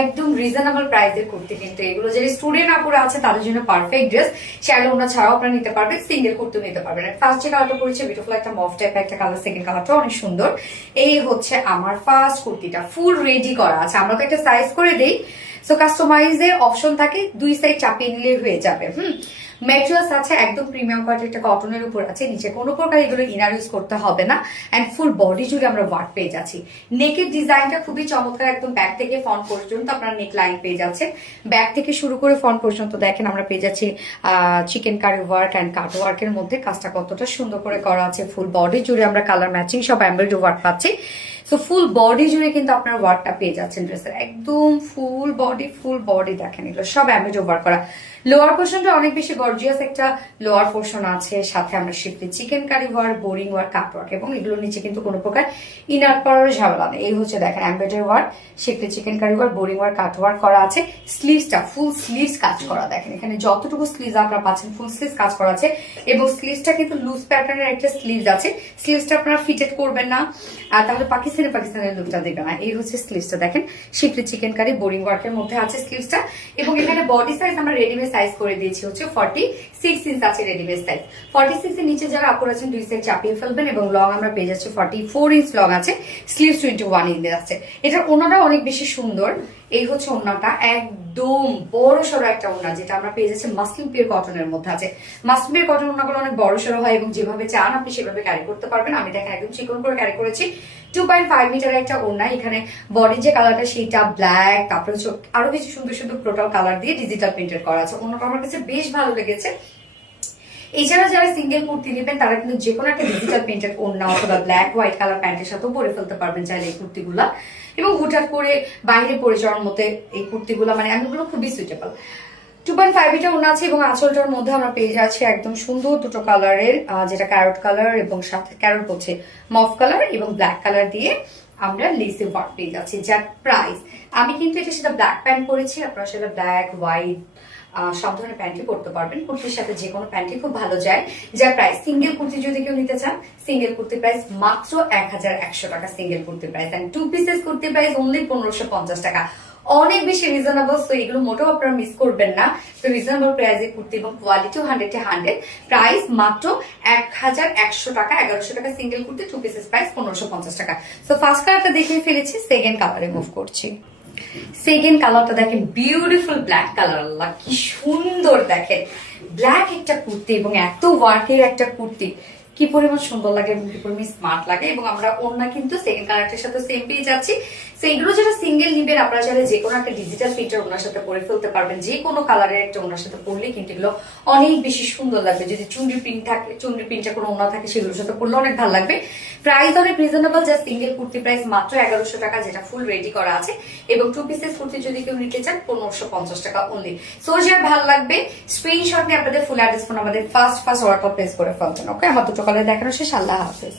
একদম রিজনেবল প্রাইসের কুর্তি, কিন্তু এগুলো যে স্টুডেন্ট আপুরা আছে তাদের জন্য পারফেক্ট ড্রেস। চাইলে ওনা ছাড়াও আপনারা নিতে পারবেন, সিঙ্গেল কুর্তিও নিতে পারবেন। ফার্স্ট যে কালারটা পড়েছে বিউটিফুল একটা মফ টাইপের একটা কালার, সেকেন্ড কালারটা অনেক সুন্দর। এই হচ্ছে আমার ফার্স্ট কুর্তিটা, ফুল রেডি করা আছে। আমরা তো একটা সাইজ করে দেই, সো কাস্টমাইজের অপশন থাকে, দুই সাইড চাপিয়ে নিলে হয়ে যাবে। ম্যাটেরিয়ালস আছে একদম প্রিমিয়াম কোয়ালিটির, একটা কটনের উপর আছে, নিচে কোনো প্রকার এগুলো ইনার ইউজ করতে হবে না। এন্ড ফুল বডি জুড়ে আমরা ওয়ার্ক পেয়ে যাচ্ছি। নেকের ডিজাইনটা খুবই চমৎকার, একদম ব্যাক থেকে ফ্রন্ট পর্যন্ত আপনারা নেক লাইন পেয়ে যাচ্ছেন। ব্যাক থেকে শুরু করে ফ্রন্ট পর্যন্ত দেখেন আমরা পেয়ে যাচ্ছি chikankari work and cut ওয়ার্কের মধ্যে। কাজটা কতটা সুন্দর করে করা আছে, ফুল বডি জুড়ে আমরা কালার ম্যাচিং সব এমব্রয়ডারি ওয়ার্ক পাচ্ছি। সো ফুল বডি জুড়ে কিন্তু আপনার ওয়ার্কটা পেয়ে যাচ্ছেন ড্রেসের, একদম ফুল বডি দেখেন এগুলো সব এমব্রয়ডারি ওয়ার্ক করা। লোয়ার পোর্শনটা অনেক বেশি গর্জিয়াস একটা লোয়ার পোর্শন আছে, সাথে আমরা শিফটে chikankari work, boring work, cut work, এবং এগুলোর নিচে কিন্তু কোনো প্রকার ইনার করার ঝামেলা নেই। এই হচ্ছে দেখেন এমব্রয়ডারি ওয়ার্ক, শিফটে chikankari work, boring work, cut work করা আছে। স্লিভসটা ফুল স্লিভস কাজ করা, দেখেন এখানে যতটুকু স্লিভস আপনারা পাচ্ছেন ফুল স্লিভস কাজ করা আছে। এবং স্লিভসটা কিন্তু লুজ প্যাটার্নের একটা স্লিভস আছে, স্লিভসটা আপনারা ফিটেড করবেন না, আর তাহলে পাকিস্তানের লুকটা দেবে না। এই হচ্ছে স্লিভসটা দেখেন, শিফটে চিকেন কারি বোরিং ওয়ার্কের মধ্যে আছে স্লিভসটা। এবং এখানে বডি সাইজ আমরা রেডিমেড সাইজ করে দিয়েছি হচ্ছে 46 ইঞ্চ আছে রেডিমেড সাইজ। 46 এর নিচে যারা আপুর আছেন দুই সাইড চাপিয়ে ফেলবেন। এবং লং আমরা পেয়ে যাচ্ছি 44 ইঞ্চ লং আছে, স্লিভস 21 ইঞ্চ আছে। এটার ওনাটা অনেক বেশি সুন্দর। এই হচ্ছে ওনাটা, একদম বড় সড়ো একটা ওনা, যেটা আমরা পেয়ে যাচ্ছি মাসলিন পিওর কটনের মধ্যে আছে। মাসলিন পিওর কটন ওনাগুলো অনেক বড় সড়ো হয় এবং যেভাবে চান আপনি সেভাবে ক্যারি করতে পারবেন। আমি দেখেন একদম চিকন করে ক্যারি করেছি। 2.5 মিটারের একটা ওনা। এখানে বডির যে কালারটা সেটা ব্ল্যাক, তারপরে আরো কিছু সুন্দর সুন্দর টোটাল কালার দিয়ে ডিজিটাল প্রিন্টেড করা আছে। ওনাটা আমার কাছে বেশ ভালো লেগেছে। এছাড়া যারা সিঙ্গেল কুর্তি নেবেন তারা কিন্তু যে কোনো একটা ডিজিটাল প্রিন্টেড ওড়না অথবা ব্ল্যাক হোয়াইট কালার প্যান্টের সাথেও পরে ফেলতে পারবেন চাইলে এই কুর্তিগুলা। এবং হুটহাট করে বাইরে পরে যাওয়ার মতো এই কুর্তিগুলা মানে এগুলো খুবই সুইটেবল। 2.5 মিটার ওড়না আছে এবং আঁচলটার মধ্যে আমরা পেয়ে যাচ্ছি একদম সুন্দর দুটো কালারের, যেটা ক্যারট কালার এবং সাথে ক্যারট হচ্ছে মফ কালার এবং ব্ল্যাক কালার দিয়ে আমরা লেসে ওয়ার্ক পেয়ে যাচ্ছি। যার প্রাইস, আমি কিন্তু এটা সেটা ব্ল্যাক প্যান্ট পরেছি, আপনারা সেটা ব্ল্যাক হোয়াইট সব ধরনের প্যান্টই পরতে পারবেন। কুর্তির সাথে যে কোনো প্যান্টই খুব ভালো যায়। যার প্রাইস, সিঙ্গেল কুর্তি যদি কেউ নিতে চান, সিঙ্গেল কুর্তি প্রাইস মাত্র 1100 টাকা single kurti price. And 2 pieces kurti price only 1550 টাকা। অনেক বেশি রিজনেবল, তো এগুলো মোটেও আপনারা মিস করবেন না। তো রিজনেবল প্রাইসে কুর্তি এবং কোয়ালিটিও 100 প্রাইস মাত্র 1100 টাকা। 1100 টাকা সিঙ্গেল কুর্তি, 2 পিসেস প্রাইস 1550 টাকা। তো ফার্স্ট কালারটা দেখে ফেলেছি, সেকেন্ড কালারে মুভ করছি। সেকেন্ড কালারটা দেখেন, বিউটিফুল ব্ল্যাক কালার, আল্লাহ কি সুন্দর দেখেন। ব্ল্যাক একটা কুর্তি এবং এত ওয়ার্কের একটা কুর্তি, কি পরিমাণ সুন্দর লাগে এবং কি পরিমাণ স্মার্ট লাগে। এবং আমরা ওড়না কিন্তু সেকেন্ড কালারটার সাথে সেম পেয়ে যাচ্ছি। সেইগুলো যেটা সিঙ্গেল নিবেন আপনারা চাইলে যে কোনো একটা ডিজিটাল প্রিন্টার ওনার সাথে পরে ফেলতে পারবেন। যে কোনো কালারের একটা ওনার সাথে পরলে কিন্তু এগুলো অনেক বেশি সুন্দর লাগবে। যদি চুনরি প্রিন্ট থাকে, চুনরি প্রিন্টটা কোনো ওনা থাকে, সেগুলোর সাথে পরলে অনেক ভালো লাগবে। প্রাইস অনেক রিজনেবল, যা সিঙ্গেল কুর্তি প্রাইস মাত্র 1100 টাকা, যেটা ফুল রেডি করা আছে। এবং 2 পিসেস কুর্তি যদি কেউ নিতে চান 1550 টাকা অনলি। সো যার ভালো লাগবে স্ক্রিনশট নিয়ে আপনাদের ফুল অ্যাড্রেস ফোন আমাদের ফার্স্ট হোয়াটসঅ্যাপ প্রেস করে ফেলবেন। ওকে, আমার দুটো কালার দেখানো শেষ। আল্লাহ হাফেজ।